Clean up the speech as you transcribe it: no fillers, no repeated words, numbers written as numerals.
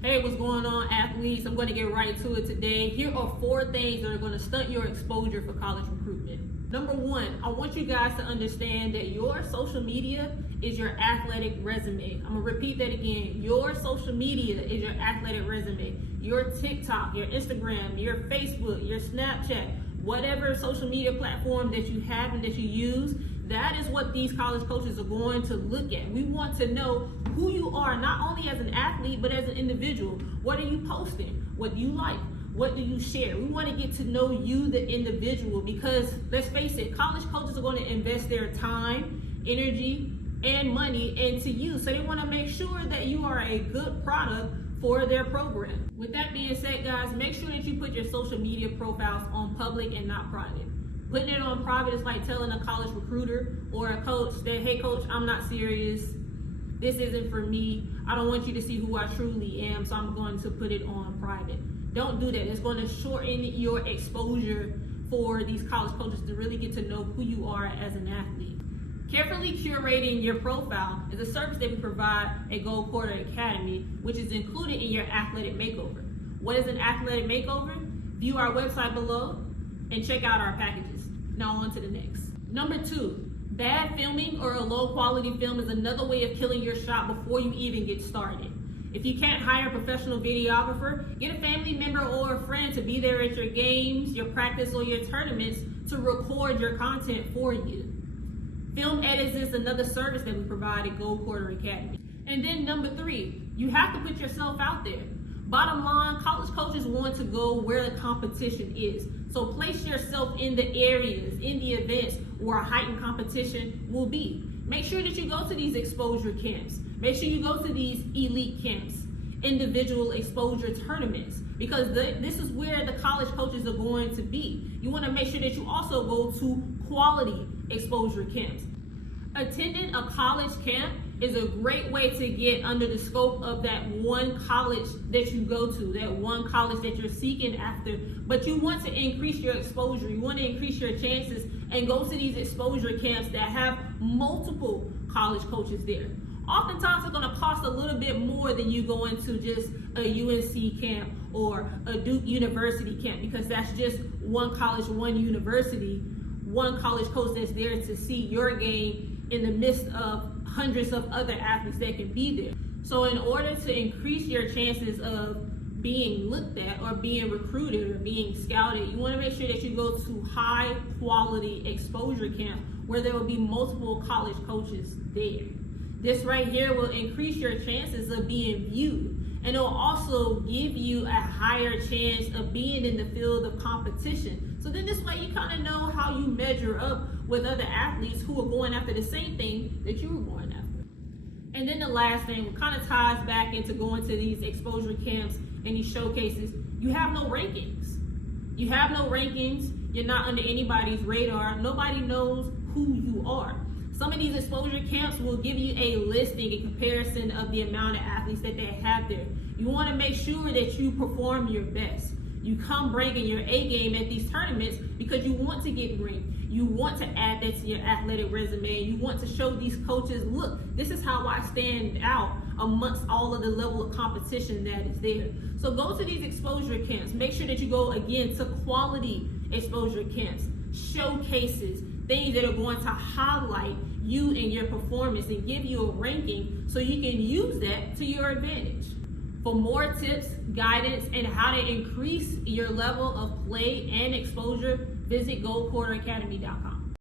Hey, what's going on, athletes? I'm going to get right to it today. Here are 4 things that are going to stunt your exposure for college recruitment. Number 1, I want you guys to understand that your social media is your athletic resume. I'm going to repeat that again. Your social media is your athletic resume. Your TikTok, your Instagram, your Facebook, your Snapchat, whatever social media platform that you have and that you use, that is what these college coaches are going to look at. We want to know who you are, not only as an athlete, but as an individual. What are you posting? What do you like? What do you share? We want to get to know you, the individual, because let's face it, college coaches are going to invest their time, energy, and money into you. So they want to make sure that you are a good product for their program. With that being said, guys, make sure that you put your social media profiles on public and not private. Putting it on private is like telling a college recruiter or a coach that, hey coach, I'm not serious. This isn't for me. I don't want you to see who I truly am, so I'm going to put it on private. Don't do that. It's going to shorten your exposure for these college coaches to really get to know who you are as an athlete. Carefully curating your profile is a service that we provide at Gold Quarter Academy, which is included in your athletic makeover. What is an athletic makeover? View our website below and check out our packages. Now on to the next. Number 2, bad filming or a low quality film is another way of killing your shot before you even get started. If you can't hire a professional videographer, get a family member or a friend to be there at your games, your practice, or your tournaments to record your content for you. Film edits is another service that we provide at Gold Quarter Academy. And then number 3, you have to put yourself out there. Bottom line, college coaches want to go where the competition is. So place yourself in the areas, in the events where heightened competition will be. Make sure that you go to these exposure camps. Make sure you go to these elite camps, individual exposure tournaments, because this is where the college coaches are going to be. You want to make sure that you also go to quality exposure camps. Attending a college camp is a great way to get under the scope of that one college that you go to, that one college that you're seeking after, but you want to increase your exposure. You want to increase your chances and go to these exposure camps that have multiple college coaches there. Oftentimes it's going to cost a little bit more than you going to just a UNC camp or a Duke University camp, because that's just one college, one university, one college coach that's there to see your game in the midst of hundreds of other athletes that can be there. So in order to increase your chances of being looked at or being recruited or being scouted, you want to make sure that you go to high quality exposure camps where there will be multiple college coaches there. This right here will increase your chances of being viewed, and it will also give you a higher chance of being in the field of competition. So then this way you kind of know how you measure up with other athletes who are going after the same thing that you were going after. And then the last thing kind of ties back into going to these exposure camps and these showcases. You have no rankings. You have no rankings. You're not under anybody's radar. Nobody knows who you are. Some of these exposure camps will give you a listing in comparison of the amount of athletes that they have there. You want to make sure that you perform your best. You come bringing your A game at these tournaments because you want to get ranked. You want to add that to your athletic resume. You want to show these coaches, look, this is how I stand out amongst all of the level of competition that is there. So go to these exposure camps. Make sure that you go, again, to quality exposure camps, showcases, things that are going to highlight you and your performance and give you a ranking so you can use that to your advantage. For more tips, guidance, and how to increase your level of play and exposure, visit goldquarteracademy.com.